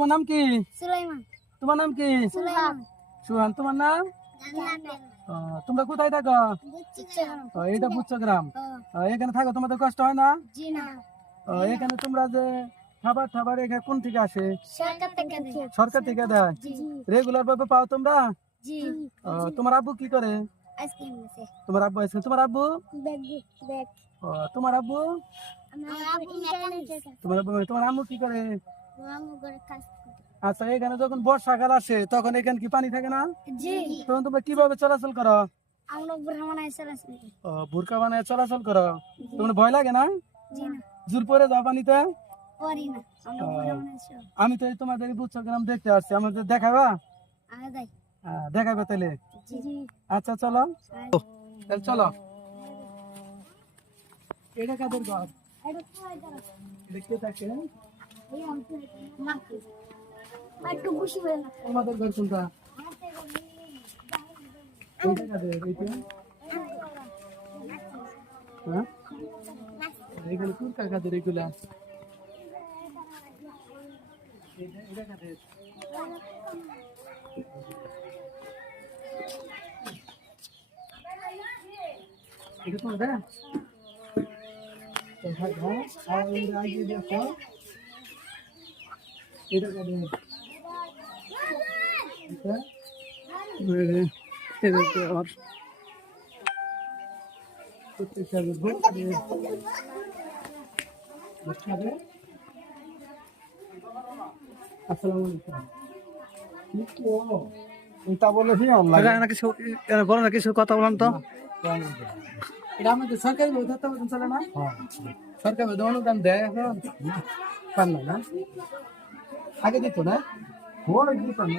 তোমার নাম কি? সুলাইমান। তোমার নাম কি? সুলাইমান। সুহান। তোমার নাম? তোমরা কোথায় থাকো? এটা বুচ্চগ্রাম। এখানে থাকো, তোমাদের কষ্ট হয় না? জি না। এখানে তোমরা যে খাবার খাবার এখানে কোন থেকে আসে? সরকার থেকে দেয়। সরকার থেকে দেয়। জি রেগুলার ভাবে পাও তোমরা? জি। তোমার আব্বু কি করে? আইসক্রিম আছে। তোমার আব্বু আছে? তোমার আব্বু? Bag bag. তোমার আব্বু? আমার আব্বু মেকানিকের কাজ। তোমার আম্মু কি করে? মামু করে কাজ করে। আচ্ছা, এখানে যখন বর্ষাকাল আসে তখন এখানে কি পানি থাকে না? জি। তখন তোমরা কিভাবে চলাচল করো? আমরা ভ্রমণে চলেছি। বোরকা বানায় চলাচল করো। তোমার ভয় লাগে না? জি না। জোর পরে যাও পানিতে? পরি না। আমরা ভ্রমণে চল। আমি তো এই তোমাদের বুচ্চগ্রাম দেখতে আসছি, আমাদের দেখাবা? আগাই। দেখাবে তাহলে? জি জি। আচ্ছা চলো, তাহলে চলো। এটা কাদের ঘর? এটা কোথায় যাবে? দেখতে থাকে। এই আমতে মাকে। একটু খুশি হয়ে না। তোমাদের ঘর কোনটা? এইটা কাদের? এইটা? হ্যাঁ, এগুলো কোন কাদের এগুলা? এটা কাদের? এটা তোমাদের? এটা কাদের? কিছু কথা বলেন তো। এটা আমাদের সরকারি তত্ত্বাবধান চলে না? সরকার অনুদান দেয় এখন? পান না? আগে দিত না? দিত না।